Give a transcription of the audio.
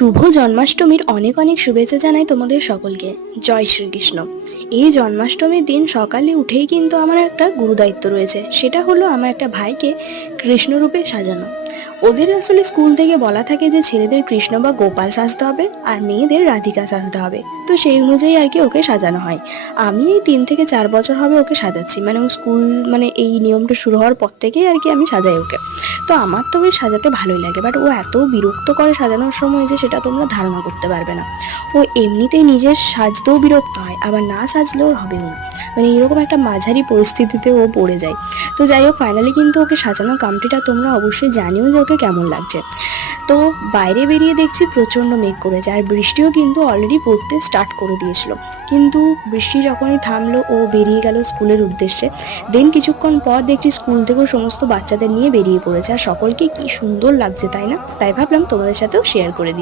শুভ জন্মাষ্টমীর অনেক অনেক শুভেচ্ছা জানাই তোমাদের সকলকে। জয় শ্রীকৃষ্ণ। এই জন্মাষ্টমীর দিন সকালে উঠেই কিন্তু আমার একটা গুরুদায়িত্ব রয়েছে, সেটা হলো আমার একটা ভাইকে কৃষ্ণরূপে সাজানো। ওদের আসলে স্কুল থেকে বলা থাকে যে ছেলেদের কৃষ্ণ বা গোপাল সাজতে হবে আর মেয়েদের রাধিকা সাজতে হবে, তো সেই অনুযায়ী আর কি ওকে সাজানো হয়। আমি এই 3 থেকে 4 বছর হবে ওকে সাজাচ্ছি, মানে ও স্কুল মানে এই নিয়মটা শুরু হওয়ার পর থেকেই আর কি আমি সাজাই ওকে। তো আমার তো বেশ সাজাতে ভালোই লাগে, বাট ও এত বিরক্ত করে সাজানোর সময় যে সেটা তোমরা ধারণা করতে পারবে না। ও এমনিতেই নিজের সাজতেও বিরক্ত হয়, আবার না সাজলেও হবেও না, মানে এরকম একটা মাঝারি পরিস্থিতিতে ও পড়ে যায়। তো যাই হোক, ফাইনালি কিন্তু ওকে সাজানোর কমপ্লিটটা তোমরা অবশ্যই জানিও যে ওকে কেমন লাগছে। তো বাইরে বেরিয়ে দেখছি প্রচণ্ড মেঘ করেছে, আর বৃষ্টিও কিন্তু অলরেডি পড়তে স্টার্ট করে দিয়েছিল। কিন্তু বৃষ্টি যখনই থামলো ও বেরিয়ে গেল স্কুলের উদ্দেশ্যে। দেন কিছুক্ষণ পর দেখছি স্কুল থেকেও সমস্ত বাচ্চাদের নিয়ে বেরিয়ে পড়েছে, আর সকলকে কি সুন্দর লাগছে তাই না? তাই ভাবলাম তোমাদের সাথেও শেয়ার করে দিই।